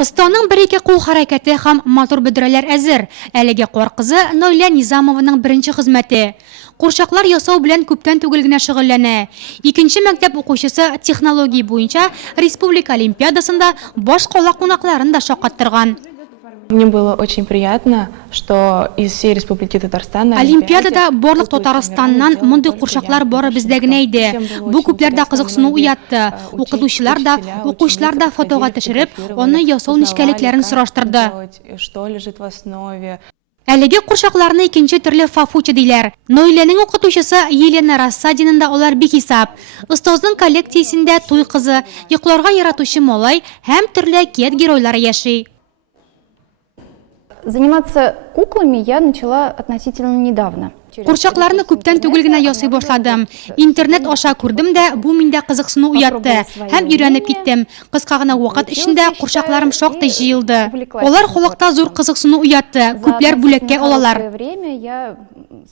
Ыстаның бір-ике қол харакәте һәм матур бөдрәләр әзер. Әлеге кар кызы Нойлә Низамованың беренче хезмәте. Курчаклар ясау белән күптән түгел генә шөгыльләнә. Икенче мәктәп укучысы технология буенча республика олимпиадасында баш кала кунакларын да шаккаттырган. Мне было очень приятно, что из всей республики Татарстан Олимпиадада борлык Татарстаннан мондый курчаклар бары бездә генә иде. Бу күпләрдә кызыксыну уятты. Укытучылар да, укучылар да фотога төшереп, аны ясау нечкәлекләрен сораштырды. Что лежит в основе. Әлеге курчакларны икенче төрле фафучы диләр. Нойләнең укытучысы Елена Рассадинында алар бик хисап. Остазның коллекциясендә туй кызы, йокларга яратучы малай һәм төрле кият геройлары яши. Заниматься куклами я начала относительно недавно. Курчакларны күптән түгел генә ясый башладым. Интернет аша күрдем дә, бу миндә кызыксыну уятты һәм өйрәнеп киттем. Кыска гына вакыт эчендә курчакларым шактый җыелды. Алар халыкта зур кызыксыну уятты. Күпләр бүләккә алалар. Я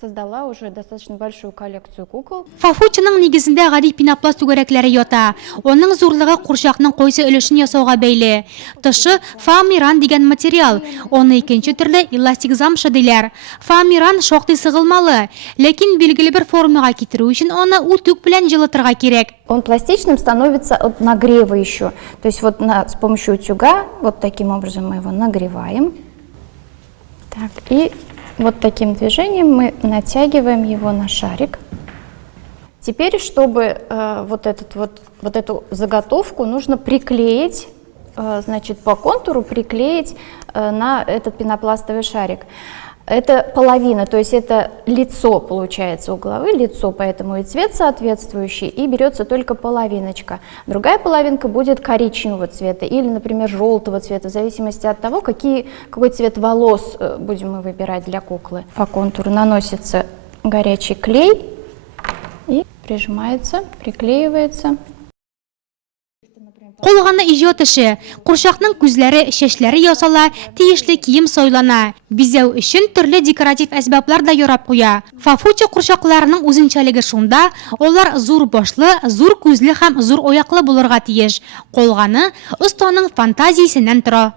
создала уже достаточно большую коллекцию кукол. Фафучының нигезендә гади пенопласт түгәрәкләре ята. Аның зурлыгы курчакның кайсы өлешен ясауга бәйле. Тышы фоамиран дигән материал. Аны икенче төрле эластик замша диләр. Фоамиран шактый сыгылмалы, ләкин билгеле бер формага китерү өчен аны утюг белән җылытырга кирәк. Он пластичным становится от нагрева еще. То есть вот с помощью утюга, вот таким образом мы его нагреваем. Так, и вот таким движением мы натягиваем его на шарик. Теперь, чтобы вот эту заготовку нужно приклеить, значит, по контуру приклеить на этот пенопластовый шарик. Это половина, то есть это лицо получается у головы, лицо, поэтому и цвет соответствующий, и берется только половиночка. Другая половинка будет коричневого цвета или, например, желтого цвета, в зависимости от того, какой цвет волос будем мы выбирать для куклы. По контуру наносится горячий клей и прижимается, приклеивается. Кулганы иҗат эше. Курчакның күзләре, чәчләре ясала, тиешле кием сайлана. Бизәү өчен төрле декоратив әсбаплар да ярап куя. Фафуча курчакларының үзенчәлеге шунда, алар зур башлы, зур күзле һәм зур аяклы булырга тиеш. Кулганы останың фантазиясеннән тора.